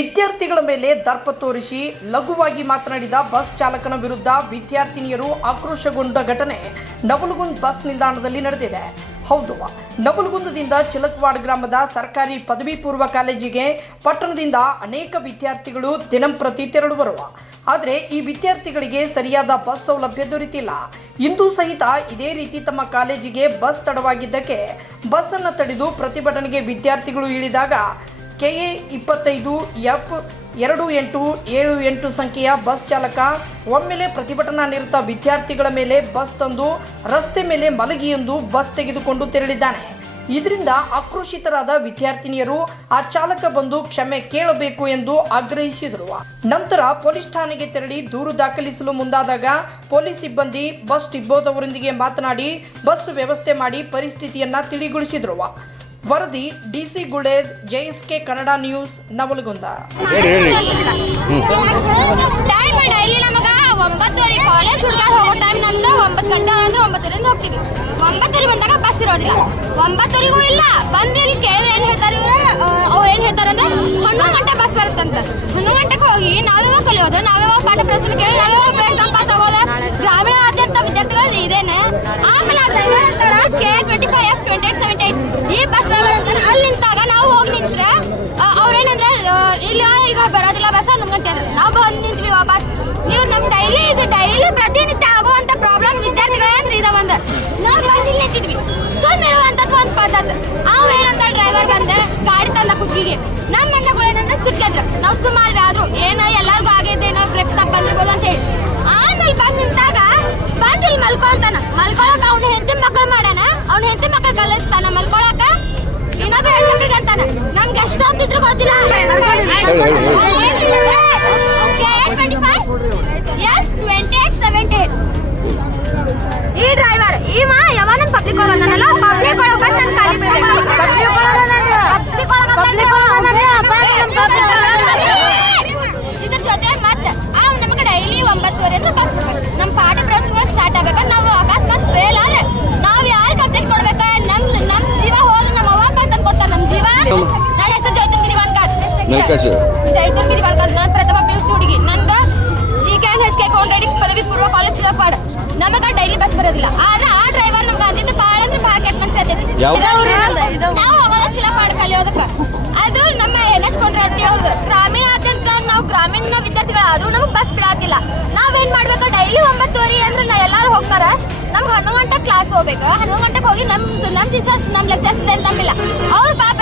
ವಿದ್ಯಾರ್ಥಿಗಳ ಮೇಲೆ ದರ್ಪ ತೋರಿಸಿ ಲಘುವಾಗಿ ಮಾತನಾಡಿದ ಬಸ್ ಚಾಲಕನ ವಿರುದ್ಧ ವಿದ್ಯಾರ್ಥಿನಿಯರು ಆಕ್ರೋಶಗೊಂಡ ಘಟನೆ ನವಲಗುಂದ ಬಸ್ ನಿಲ್ದಾಣದಲ್ಲಿ ನಡೆದಿದೆ. ಹೌದು, ನವಲಗುಂದದಿಂದ ಚಿಲಕವಾಡ ಗ್ರಾಮದ ಸರ್ಕಾರಿ ಪದವಿ ಪೂರ್ವ ಕಾಲೇಜಿಗೆ ಪಟ್ಟಣದಿಂದ ಅನೇಕ ವಿದ್ಯಾರ್ಥಿಗಳು ದಿನಂಪ್ರತಿ ತೆರಳುವರು. ಆದರೆ ಈ ವಿದ್ಯಾರ್ಥಿಗಳಿಗೆ ಸರಿಯಾದ ಬಸ್ ಸೌಲಭ್ಯ ದೊರೆತಿಲ್ಲ. ಇಂದು ಸಹಿತ ಇದೇ ರೀತಿ ತಮ್ಮ ಕಾಲೇಜಿಗೆ ಬಸ್ ತಡವಾಗಿದ್ದಕ್ಕೆ ಬಸ್ ಅನ್ನು ತಡೆದು ಪ್ರತಿಭಟನೆಗೆ ವಿದ್ಯಾರ್ಥಿಗಳು ಇಳಿದಾಗ KA 25 F 2878 ಸಂಖ್ಯೆಯ ಬಸ್ ಚಾಲಕ ಒಮ್ಮೆಲೆ ಪ್ರತಿಭಟನಾ ನಿರತ ವಿದ್ಯಾರ್ಥಿಗಳ ಮೇಲೆ ಬಸ್ ತಂದು ರಸ್ತೆ ಮೇಲೆ ಮಲಗಿ ಎಂದು ಬಸ್ ತೆಗೆದುಕೊಂಡು ತೆರಳಿದ್ದಾನೆ. ಇದರಿಂದ ಆಕ್ರೋಶಿತರಾದ ವಿದ್ಯಾರ್ಥಿನಿಯರು ಆ ಚಾಲಕ ಬಂದು ಕ್ಷಮೆ ಕೇಳಬೇಕು ಎಂದು ಆಗ್ರಹಿಸಿದರು. ನಂತರ ಪೊಲೀಸ್ ಠಾಣೆಗೆ ತೆರಳಿ ದೂರು ದಾಖಲಿಸಲು ಮುಂದಾದಾಗ ಪೊಲೀಸ್ ಸಿಬ್ಬಂದಿ ಬಸ್ ಡಿಪೋದವರೊಂದಿಗೆ ಮಾತನಾಡಿ ಬಸ್ ವ್ಯವಸ್ಥೆ ಮಾಡಿ ಪರಿಸ್ಥಿತಿಯನ್ನ ತಿಳಿಗೊಳಿಸಿದರು. ವರದಿ DC ಗುಳೇದ್, JSK Kannada news, Navalgund. Time daily ನಮಗ 9:30 ಕಾಲೇಜ್ ಹುಡುಗಾರ ಹೋಗೋ ಟೈಮ್ ನಮ್ದು 9 ಗಂಟೆ ಅಂದ್ರೆ 9:30 ಹೋಗ್ತೀವಿ. 9:30 ಬಂದಾಗ ಬಸ್ ಇರೋದಿಲ್ಲ. 9:30ಗೂ ಇಲ್ಲ. ಬಂದು ಇಲ್ಲಿ ಕೇಳಿದ್ರೆ ಏನ್ ಹೇಳ್ತಾರೆ ಇವ್ರು, ಅವ್ರು ಏನ್ ಹೇಳ್ತಾರೆ ಅಂದ್ರೆ 11 ಗಂಟೆ ಬಸ್ ಬರುತ್ತಂತ. 11 ಗಂಟೆಗೆ ಹೋಗಿ ನಾವೇ ಕಲಿಯೋದು, ನಾವೇ ಪಾಠ ಪ್ರವಚನ ಕೇಳಿ ನಾವೇ ಎಕ್ಸಾಮ್ ಪಾಸ್ ಆಗೋದು. ಗ್ರಾಮೀಣಾದ್ಯಂತ ವಿದ್ಯಾರ್ಥಿಗಳು ಇದೇನೆ. ಆಮೇಲೆ ಡ್ರೈವರ್ ಅಂತಾರ KA 25 F 2878 ಈ ಬಸ್ ಡ್ರೈವರ್ ಅಂತಾರೆ. ಅಲ್ಲಿ ನಿಂತಾಗ ನಾವು ಹೋಗಿ ನಿಂತ್ರೆ ಅವ್ರೇನಂದ್ರೆ ಇಲ್ಲ ಈಗ ಬರೋದಿಲ್ಲ ಬಸ್ 11 ಗಂಟೆ ಅಂದ್ರೆ ನಾವು ಬಂದು ನಿಂತ್ವಿ ವಾಪಸ್. ನೀವು ನಮ್ ಡೈಲಿ ಪ್ರತಿನಿತ್ಯ ಆಗುವಂತ ಪ್ರಾಬ್ಲಮ್ ವಿದ್ಯಾರ್ಥಿಗಳೇನ್ರಿ ಇದ ಒಂದು ನಾವು ಬಂದು ನಿಂತಿದ್ವಿ. ಸುಮ್ಮಿರುವಂತದ್ದು ಒಂದು ಪದ್ಧತಿ. ಏನಂತ ಡ್ರೈವರ್ ಬಂದೆ ಗಾಡಿ ತಂದ ಕುಗ್ಗಿಗೆ ನಮ್ಮ ಅಣ್ಣಗಳೇನಂದ್ರೆ ಸಿಕ್ಕಿದ್ರು. ನಾವು ಸುಮ್ಮಾದ್ವಿ, ಆದ್ರೂ ಏನ ಎಲ್ಲಾರ್ಗು ಆಗೈತೇನೋ ಬ್ರೇಕ್ ತಪ್ಪ ಬಂದಿರ್ಬೋದು ಅಂತ ಹೇಳಿ. ಆಮೇಲೆ ಬಂದ್ ನಿಂತಾಗ ಬಂದ್ ಇಲ್ಲಿ ಮಲ್ಕೊಂತಾನ. ಮಲ್ಕೊಳಕ ಅವ್ನ ಹೆಂಡತಿ ಮಕ್ಕಳು ಮಾಡಾನ, ಅವ್ನ ಹೆಂಡತಿ ಮಕ್ಕಳು ಕಲಿಸ್ತಾನ ಮಲ್ಕೊಳಕ. ಇನ್ನೊಬ್ಬ ಹೆಣ್ಮಕ್ಳಿಗೆ ಅಂತಾನ ನಮ್ಗೆ ಎಷ್ಟು ಹೊತ್ತಿದ್ರು ಗೊತ್ತಿಲ್ಲ. ಈ ಡ್ರೈವರ್ ಇವ ಯಾವನ ಪಬ್ಲಿಕ್ ಒಳಗನಲ್ಲ, ಪಬ್ಲಿಕ್ ಒಳಗ ನನ್ನ ಖಾಲಿ ಇದ್ರ ಜೊತೆ ಮತ್ತೆ ನಮಗೆ ಡೈಲಿ 9:30 ಅಂದ್ರೆ ಬಸ್ ಬರ್ಬೇಕು. ನಮ್ಮ ಪಾಠ ಪ್ರವಚನ ಸ್ಟಾರ್ಟ್ ಆಗ್ಬೇಕು. ನಾವು ಅಕಸ್ಮಾತ್ ಫೇಲ್ ಆದ್ರೆ ನಾವು ಯಾರು ಕಂಪ್ಲೇಂಟ್ ಕೊಡ್ಬೇಕ? ನಮ್ ಜೀವ ಹೋದ್ರೆ ನಮ್ಮ ಅವ್ವ ಅಪ್ಪ ತಂದು ಕೊಡ್ತಾರೆ ನಮ್ ಜೀವ. ನನ್ನ ಹೆಸರು ಜೈತೂನ್ ಬಿದಿ ವಾಣ್ಕಾರ್. ನಾನು ಪ್ರಥಮ PUC ಹುಡುಗಿ. ನಂದು GK&HK ಕೌಂಡ್ರೆಡಿ ಪದವಿ ಪೂರ್ವ ಕಾಲೇಜ್ ಚಿಲಕವಾಡ. ನಮಗ ಡೈಲಿ ಬಸ್ ಬರೋದಿಲ್ಲ. ಆದ್ರೆ ಆ ಡ್ರೈವರ್ ನಮ್ಗೆ ಅಂದಿದ್ದು ಭಾಳ ಅಂದ್ರೆ ಭಾಳ ಕೆಟ್ಟ ಮನ್ಸು ಆಗ್ತೈತಿ. ನಾವು ಹೋಗೋದ ಚಿಲಕವಾಡ ಕಲಿಯೋದಕ್ಕೆ. ಅದು ನಮ್ಮ NH ಕೊಂಡ್ರೆಡ್ಡಿ ಅವ್ರದ್ದು. ಗ್ರಾಮೀಣಾದ್ಯಂತ ನಾವು ಗ್ರಾಮೀಣ ವಿದ್ಯಾರ್ಥಿಗಳಾದ್ರೂ ನಮ್ಗೆ ಬಸ್ ಬಿಡಾತಿಲ್ಲ. ನಾವೇನ್ ಮಾಡ್ಬೇಕು? ಡೈಲಿ 9:30 ಅಂದ್ರೆ ಎಲ್ಲಾರು ಹೋಗ್ತಾರ. ನಮ್ಗೆ 11 ಗಂಟೆ ಕ್ಲಾಸ್ ಹೋಗ್ಬೇಕು. 11 ಗಂಟೆಗೆ ಹೋಗಿ ನಮ್ ಲೆಕ್ಚರ್ಸ್ ಅಂತಂಗಿಲ್ಲ. ಅವ್ರ ಪಾಪ